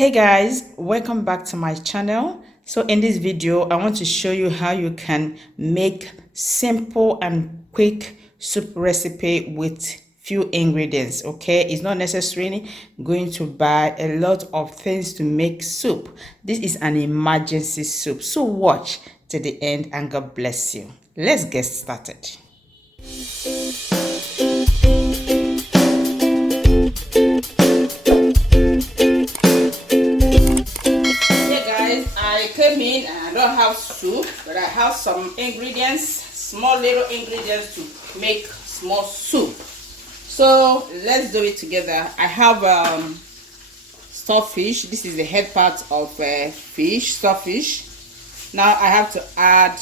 Hey guys, welcome back to my channel. So in this video I want to show you how you can make simple and quick soup recipe with few ingredients. Okay, it's not necessarily going to buy a lot of things to make soup. This is an emergency soup, so watch to the end and God bless you. Let's get started. I came in and I don't have soup, but I have some ingredients, small little ingredients to make small soup. So let's do it together. I have stockfish. This is the head part of fish, stockfish. Now I have to add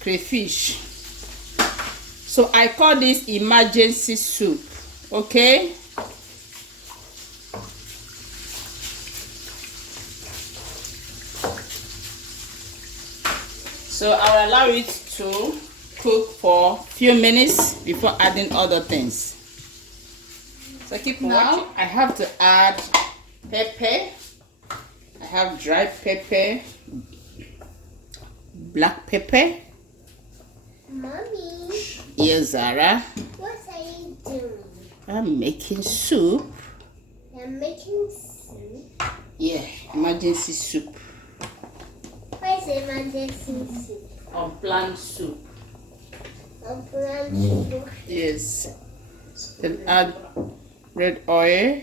crayfish. So I call this emergency soup. Okay. So I'll allow it to cook for a few minutes before adding other things. So keep watching. I have to add pepper. I have dry pepper, black pepper. Mommy. Yes, Zara. What are you doing? I'm making soup. You're making soup? Yeah, emergency soup. What is emergency soup? Unplanned soup. Unplanned soup? Yes. Then add red oil.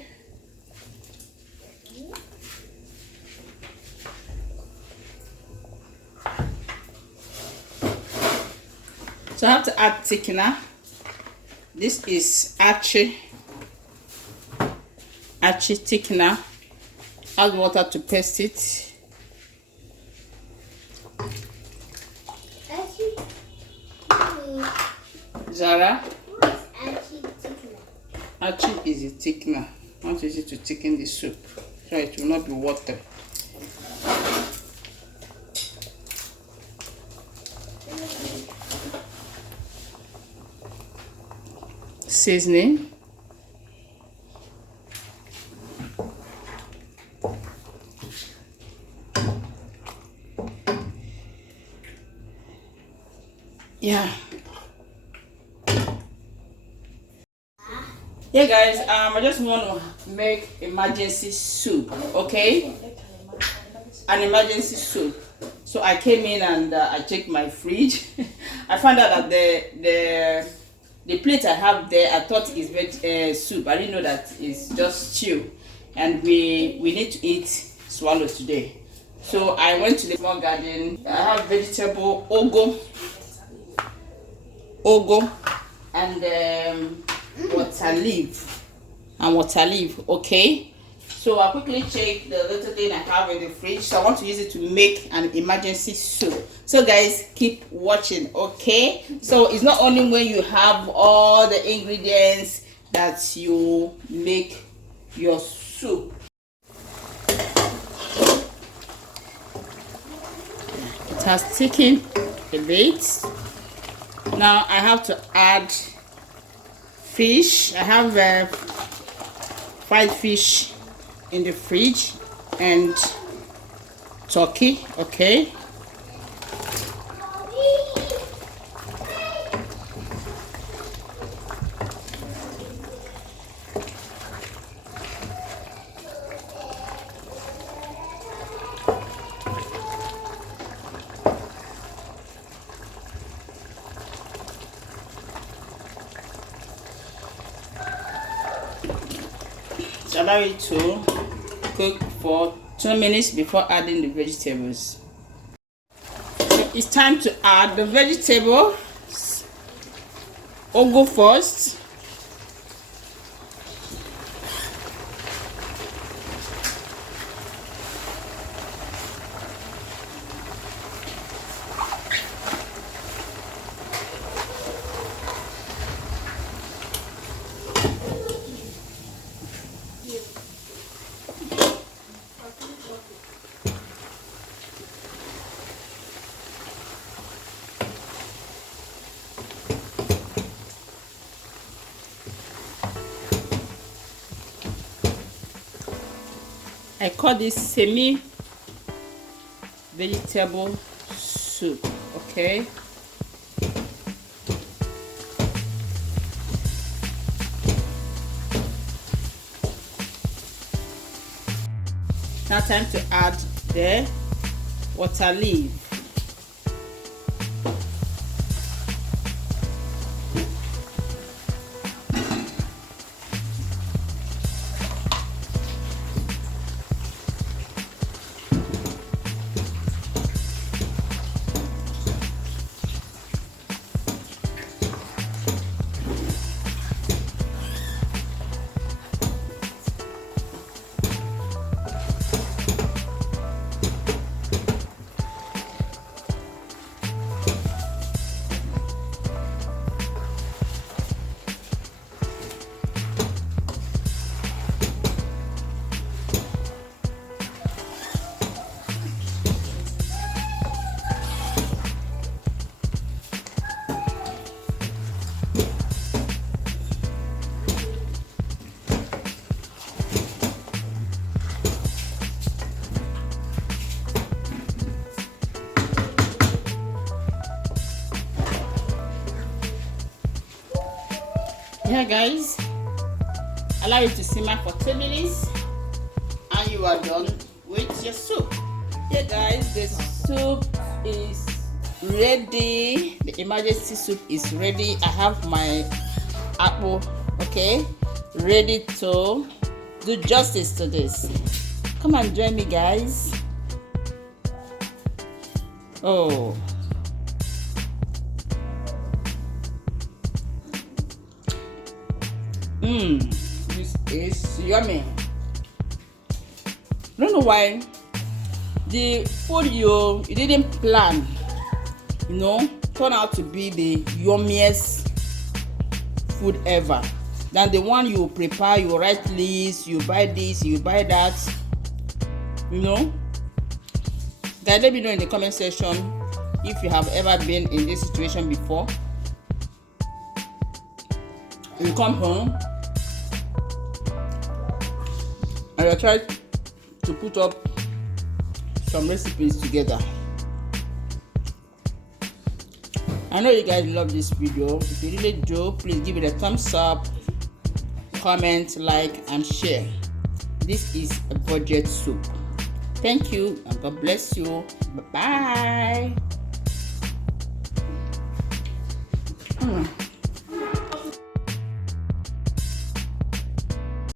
So I have to add thickener. This is Archie thickener. Add water to paste it. Zara? What is Archie thickener? Archie is a thickener. I want to use it to thicken the soup so it will not be water. Seasoning. Yeah guys, I just want to make emergency soup. Okay, an emergency soup. So I came in and I checked my fridge. I found out that the plate I have there, I thought is soup. I didn't know that it's just stew, and we need to eat swallow today. So I went to the small garden. I have vegetable ugu, and water leaf. Okay, so I quickly check the little thing I have in the fridge. So I want to use it to make an emergency soup. So guys, keep watching. Okay, so it's not only when you have all the ingredients that you make your soup. It has thickened a bit. Now I have to add fish. I have fried fish in the fridge and turkey. Okay, allow it to cook for 2 minutes before adding the vegetables. So it's time to add the vegetables. Ugu first. I call this semi vegetable soup. Okay. Now time to add the water leaf. Yeah guys, allow it to simmer for 10 minutes and you are done with your soup. Yeah guys, the soup is ready. The emergency soup is ready. I have my apple, okay, ready to do justice to this. Come and join me guys. Oh, this is yummy. I don't know why the food you didn't plan, turn out to be the yummiest food ever than the one you prepare. You write list, you buy this, you buy that. Guys, let me know in the comment section if you have ever been in this situation before. You come home and I try to put up some recipes together. I know you guys love this video. If you really do, please give it a thumbs up, comment, like, and share. This is a budget soup. Thank you and God bless you. Bye bye.